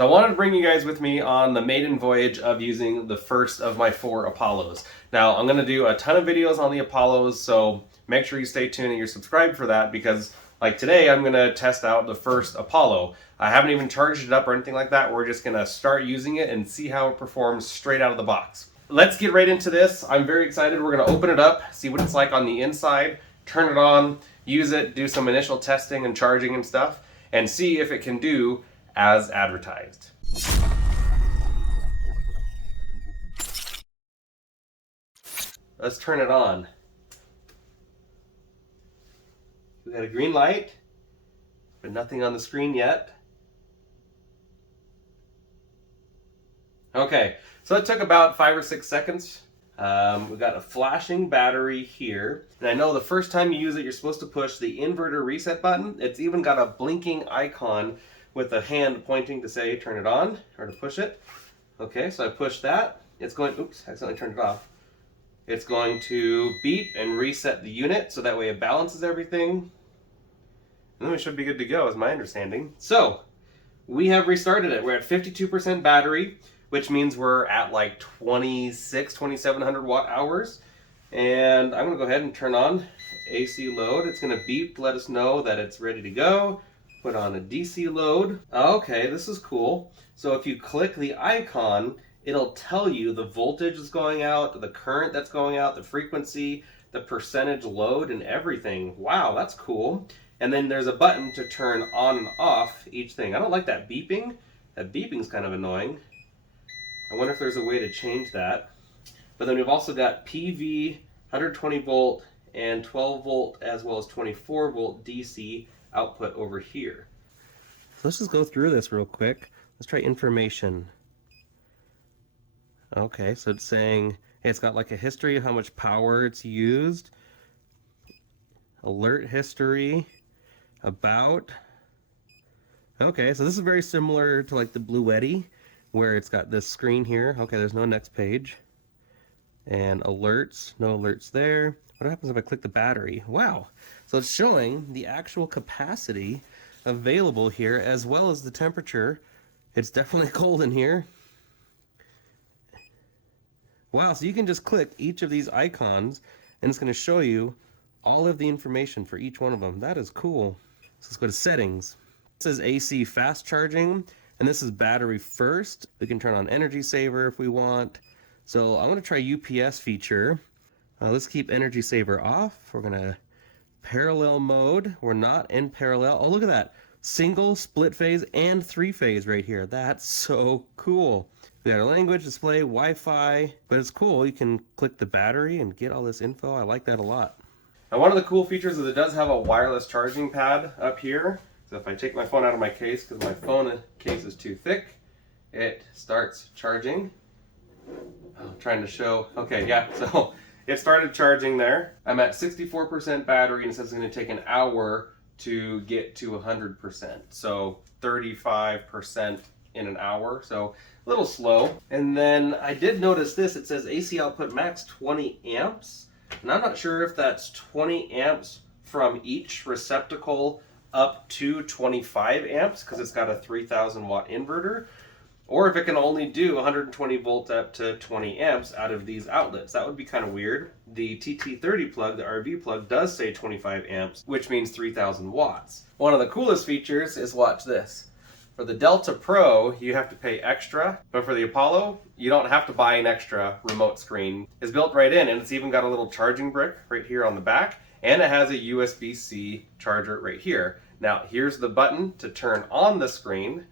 So I wanted to bring you guys with me on the maiden voyage of using the first of my 4 Apollos. Now I'm going to do a ton of videos on the Apollos, so make sure you stay tuned and you're subscribed for that, because like today I'm going to test out the first Apollo. I haven't even charged it up or anything like that. We're just going to start using it and see how it performs straight out of the box. Let's get right into this. I'm very excited. We're going to open it up, see what it's like on the inside, turn it on, use it, do some initial testing and charging and stuff, and see if it can do as advertised. Let's turn it on. We got a green light, but nothing on the screen yet. Okay, so it took about 5 or 6 seconds. We got a flashing battery here. And I know the first time you use it, you're supposed to push the inverter reset button. It's even got a blinking icon with a hand pointing to say turn it on or to push it. Okay, so I push that. It's going, oops, I accidentally turned it off. It's going to beep and reset the unit so that way it balances everything. And then we should be good to go, is my understanding. So we have restarted it. We're at 52% battery, which means we're at like 2,700 watt hours. And I'm gonna go ahead and turn on AC load. It's gonna beep to let us know that it's ready to go. Put on a DC load. Okay, this is cool. So if you click the icon, it'll tell you the voltage that's going out, the current that's going out, the frequency, the percentage load, and everything. Wow, that's cool. And then there's a button to turn on and off each thing. I don't like that beeping. That beeping's kind of annoying. I wonder if there's a way to change that. But then we've also got PV, 120 volt, and 12 volt, as well as 24 volt DC output over here. So let's just go through this real quick. Let's try information. Okay, so it's saying it's got like a history of how much power it's used, alert history, about. Okay, so this is very similar to like the Bluetti, where it's got this screen here. Okay, there's no next page. And alerts, no alerts there. What happens if I click the battery? Wow, so it's showing the actual capacity available here as well as the temperature. It's definitely cold in here. Wow, so you can just click each of these icons and it's going to show you all of the information for each one of them. That is cool. So let's go to settings. This is AC fast charging, and this is battery first. We can turn on energy saver if we want. So I'm going to try UPS feature. Let's keep energy saver off. We're going to parallel mode. We're not in parallel. Oh, look at that. Single, split phase, and 3-phase right here. That's so cool. We got a language, display, Wi-Fi, but it's cool. You can click the battery and get all this info. I like that a lot. Now, one of the cool features is it does have a wireless charging pad up here. So if I take my phone out of my case, because my phone case is too thick, it starts charging. I'm trying to show, okay, yeah, so it started charging there. I'm at 64% battery, and it says it's going to take an hour to get to 100%. So 35% in an hour, so a little slow. And then I did notice this, it says AC output max 20 amps. And I'm not sure if that's 20 amps from each receptacle up to 25 amps, because it's got a 3,000 watt inverter, or if it can only do 120 volts up to 20 amps out of these outlets. That would be kind of weird. The TT30 plug, the RV plug, does say 25 amps, which means 3,000 watts. One of the coolest features is, watch this. For the Delta Pro, you have to pay extra, but for the Apollo, you don't have to buy an extra remote screen. It's built right in, and it's even got a little charging brick right here on the back, and it has a USB-C charger right here. Now, here's the button to turn on the screen.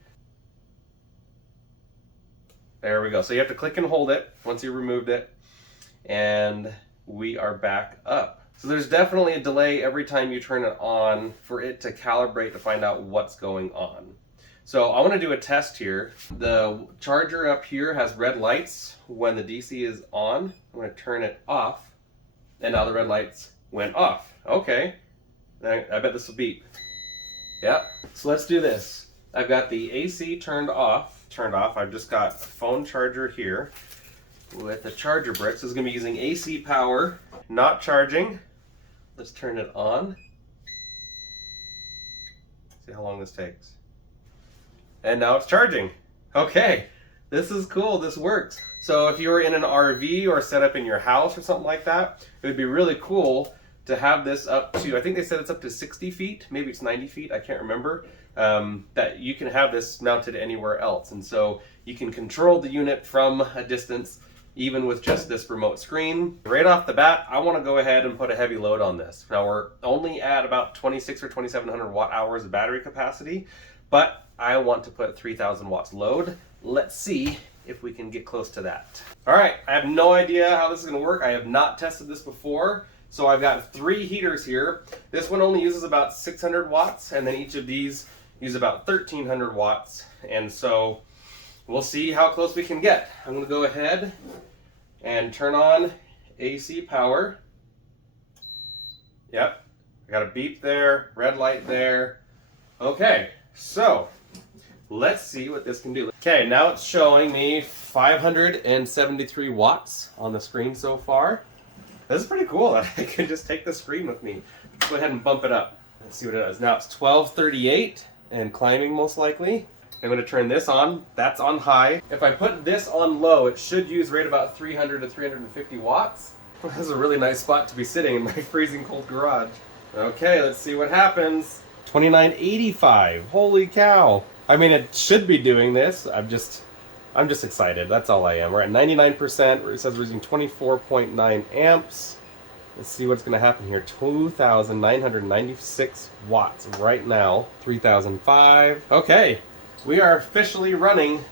There we go. So you have to click and hold it once you removed it, and we are back up. So there's definitely a delay every time you turn it on for it to calibrate to find out what's going on. So I want to do a test here. The charger up here has red lights when the DC is on. I'm going to turn it off, and now the red lights went off. Okay, I bet this will beep. Yeah, so let's do this. I've got the AC turned off. I've just got a phone charger here with a charger brick. So it's going to be using AC power, not charging. Let's turn it on. See how long this takes. And now it's charging. Okay, this is cool. This works. So if you were in an RV or set up in your house or something like that, it would be really cool to have this up to, I think they said it's up to 60 feet, maybe it's 90 feet, I can't remember, that you can have this mounted anywhere else. And so you can control the unit from a distance, even with just this remote screen. Right off the bat, I want to go ahead and put a heavy load on this. Now we're only at about 26 or 2700 watt hours of battery capacity, but I want to put 3000 watts load. Let's see if we can get close to that. All right, I have no idea how this is gonna work. I have not tested this before. So I've got 3 heaters here. This one only uses about 600 watts, and then each of these use about 1300 watts. And so we'll see how close we can get. I'm gonna go ahead and turn on AC power. Yep, I got a beep there, red light there. Okay, so let's see what this can do. Okay, now it's showing me 573 watts on the screen so far. This is pretty cool that I can just take the screen with me. Let's go ahead and bump it up. Let's see what it does. Now it's 1238 and climbing most likely. I'm going to turn this on. That's on high. If I put this on low, it should use right about 300 to 350 watts. This is a really nice spot to be sitting in my freezing cold garage. Okay, let's see what happens. 2985. Holy cow. I mean, it should be doing this. I'm just excited. That's all I am. We're at 99%. It says we're using 24.9 amps. Let's see what's going to happen here. 2,996 watts right now. 3,005. Okay, we are officially running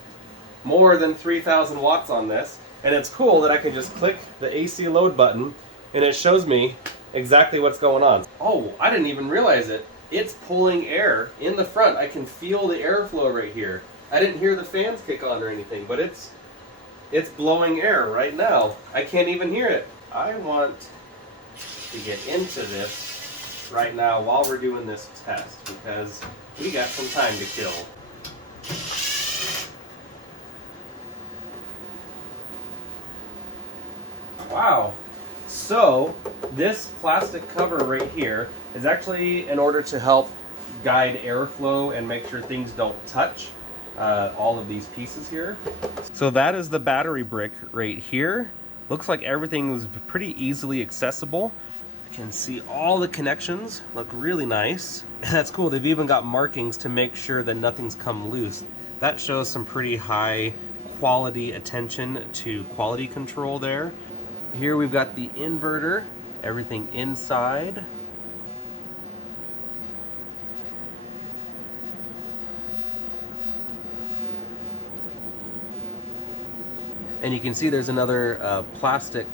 more than 3,000 watts on this. And it's cool that I can just click the AC load button and it shows me exactly what's going on. Oh, I didn't even realize it. It's pulling air in the front. I can feel the airflow right here. I didn't hear the fans kick on or anything, but it's blowing air right now. I can't even hear it. I want to get into this right now while we're doing this test because we got some time to kill. Wow. So this plastic cover right here is actually in order to help guide airflow and make sure things don't touch all of these pieces here. So that is the battery brick right here. Looks like everything was pretty easily accessible. You can see all the connections look really nice. And that's cool. They've even got markings to make sure that nothing's come loose. That shows some pretty high quality attention to quality control there. Here we've got the inverter, everything inside. And you can see there's another plastic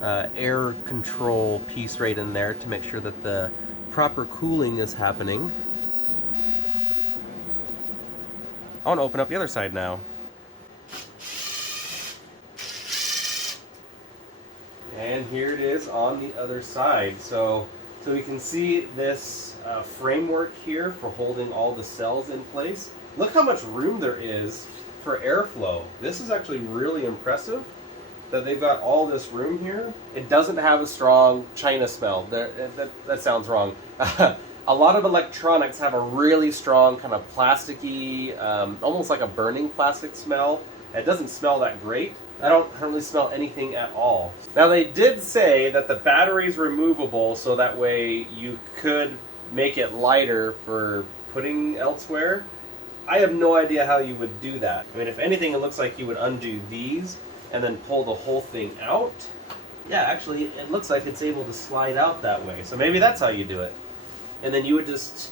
air control piece right in there to make sure that the proper cooling is happening. I want to open up the other side now. And here it is on the other side. So we can see this framework here for holding all the cells in place. Look how much room there is for airflow. This is actually really impressive that they've got all this room here. It doesn't have a strong China smell. That sounds wrong. A lot of electronics have a really strong kind of plasticky, almost like a burning plastic smell. It doesn't smell that great. I don't really smell anything at all. Now they did say that the battery's removable so that way you could make it lighter for putting elsewhere. I have no idea how you would do that. I mean, if anything, it looks like you would undo these and then pull the whole thing out. Yeah, actually, it looks like it's able to slide out that way. So maybe that's how you do it. And then you would just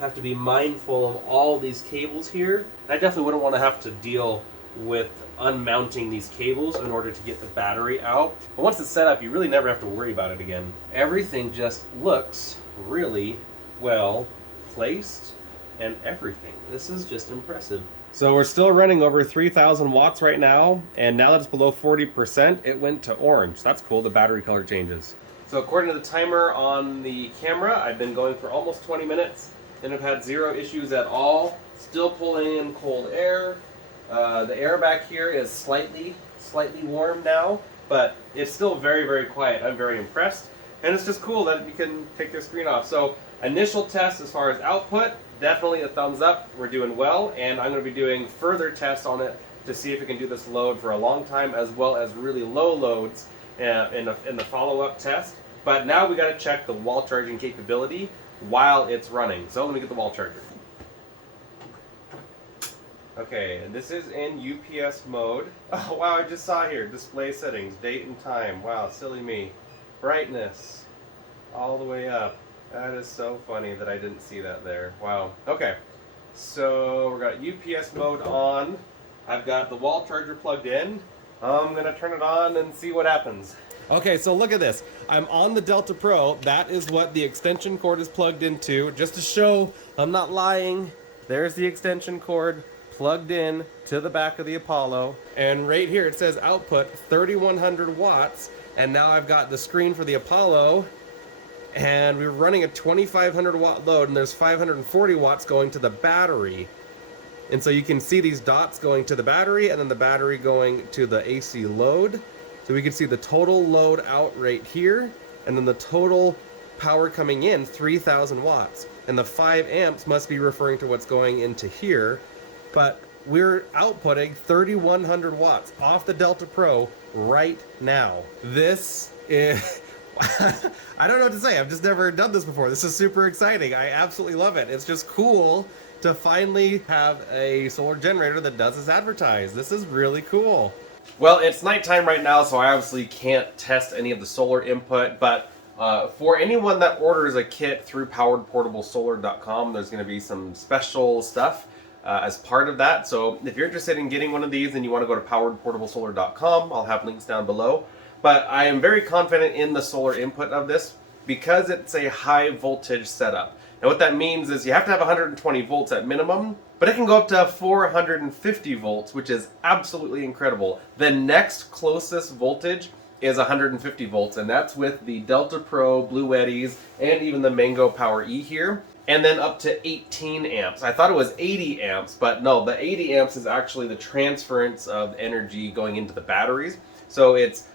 have to be mindful of all these cables here. I definitely wouldn't want to have to deal with unmounting these cables in order to get the battery out. But once it's set up, you really never have to worry about it again. Everything just looks really well placed and everything. This is just impressive. So we're still running over 3,000 watts right now, and now that it's below 40%, it went to orange. That's cool, the battery color changes. So according to the timer on the camera, I've been going for almost 20 minutes and have had zero issues at all. Still pulling in cold air. The air back here is slightly warm now, but it's still very, very quiet. I'm very impressed. And it's just cool that you can take your screen off. So initial test as far as output, definitely a thumbs up. We're doing well, and I'm going to be doing further tests on it to see if it can do this load for a long time, as well as really low loads in the follow-up test. But now we got to check the wall charging capability while it's running. So let me get the wall charger. Okay, and this is in UPS mode. Oh wow, I just saw here, display settings, date and time. Wow, silly me. Brightness, all the way up. That is so funny that I didn't see that there. Wow. Okay, so we've got UPS mode on. I've got the wall charger plugged in. I'm gonna turn it on and see what happens. Okay, so look at this. I'm on the Delta Pro. That is what the extension cord is plugged into. Just to show I'm not lying, there's the extension cord plugged in to the back of the Apollo. And right here it says output 3100 watts. And now I've got the screen for the Apollo, and we're running a 2500 watt load, and there's 540 watts going to the battery. And so you can see these dots going to the battery, and then the battery going to the AC load. So we can see the total load out right here, and then the total power coming in, 3000 watts. And the 5 amps must be referring to what's going into here. But we're outputting 3100 watts off the Delta Pro right now. This is... I don't know what to say. I've just never done this before. This is super exciting. I absolutely love it. It's just cool to finally have a solar generator that does as advertised. This is really cool. Well, it's nighttime right now, so I obviously can't test any of the solar input, but for anyone that orders a kit through poweredportablesolar.com, there's going to be some special stuff as part of that. So if you're interested in getting one of these and you want to go to poweredportablesolar.com, I'll have links down below. But I am very confident in the solar input of this because it's a high voltage setup. And what that means is you have to have 120 volts at minimum, but it can go up to 450 volts, which is absolutely incredible. The next closest voltage is 150 volts, and that's with the Delta Pro, Bluettis, and even the Mango Power E here. And then up to 18 amps. I thought it was 80 amps, but no, the 80 amps is actually the transference of energy going into the batteries. So it's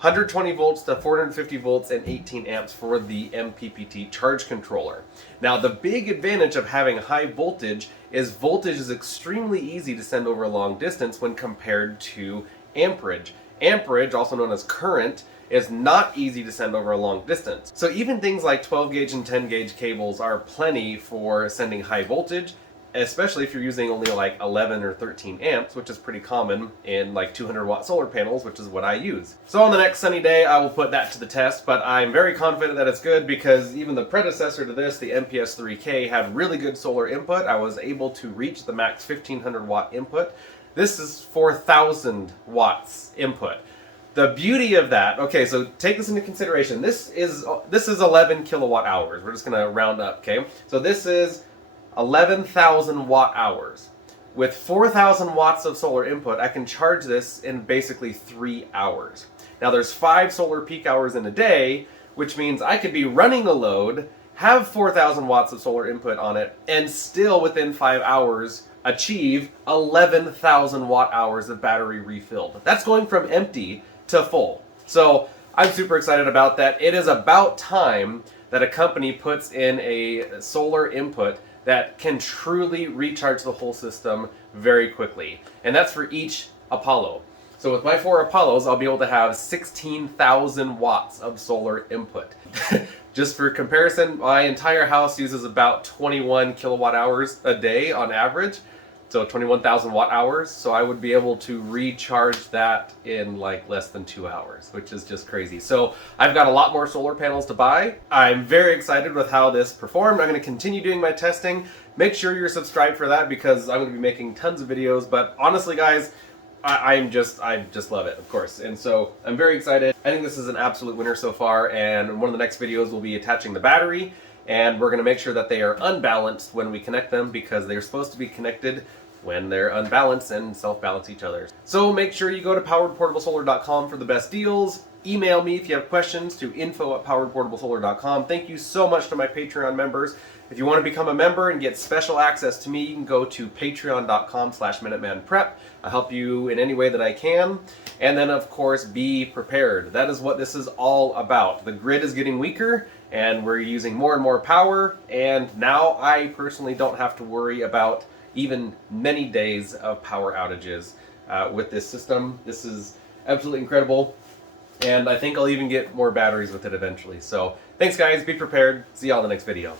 120 volts to 450 volts and 18 amps for the MPPT charge controller. Now, the big advantage of having high voltage is extremely easy to send over a long distance when compared to amperage. Amperage, also known as current, is not easy to send over a long distance. So even things like 12 gauge and 10 gauge cables are plenty for sending high voltage, especially if you're using only like 11 or 13 amps, which is pretty common in like 200 watt solar panels, which is what I use. So on the next sunny day, I will put that to the test, but I'm very confident that it's good because even the predecessor to this, the MPS3K, had really good solar input. I was able to reach the max 1500 watt input. This is 4000 watts input. The beauty of that, okay, so take this into consideration. This is 11 kilowatt hours. We're just gonna round up, okay? So this is 11,000 watt hours. With 4,000 watts of solar input, I can charge this in basically 3 hours. Now there's 5 solar peak hours in a day, which means I could be running a load, have 4,000 watts of solar input on it, and still within 5 hours achieve 11,000 watt hours of battery refilled. That's going from empty to full. So I'm super excited about that. It is about time that a company puts in a solar input that can truly recharge the whole system very quickly. And that's for each Apollo. So with my 4 Apollos, I'll be able to have 16,000 watts of solar input. Just for comparison, my entire house uses about 21 kilowatt hours a day on average. So 21,000 watt hours. So I would be able to recharge that in like less than 2 hours, which is just crazy. So I've got a lot more solar panels to buy. I'm very excited with how this performed. I'm going to continue doing my testing. Make sure you're subscribed for that because I'm going to be making tons of videos. But honestly, guys, I just love it, of course. And so I'm very excited. I think this is an absolute winner so far. And one of the next videos will be attaching the battery. And we're going to make sure that they are unbalanced when we connect them because they're supposed to be connected when they're unbalanced and self-balance each other. So make sure you go to poweredportablesolar.com for the best deals. Email me if you have questions to info@poweredportablesolar.com. Thank you so much to my Patreon members. If you want to become a member and get special access to me, you can go to patreon.com/MinutemanPrep. I'll help you in any way that I can. And then, of course, be prepared. That is what this is all about. The grid is getting weaker, and we're using more and more power, and now I personally don't have to worry about even many days of power outages with this system. This is absolutely incredible, and I think I'll even get more batteries with it eventually. So thanks guys, be prepared, see y'all in the next video.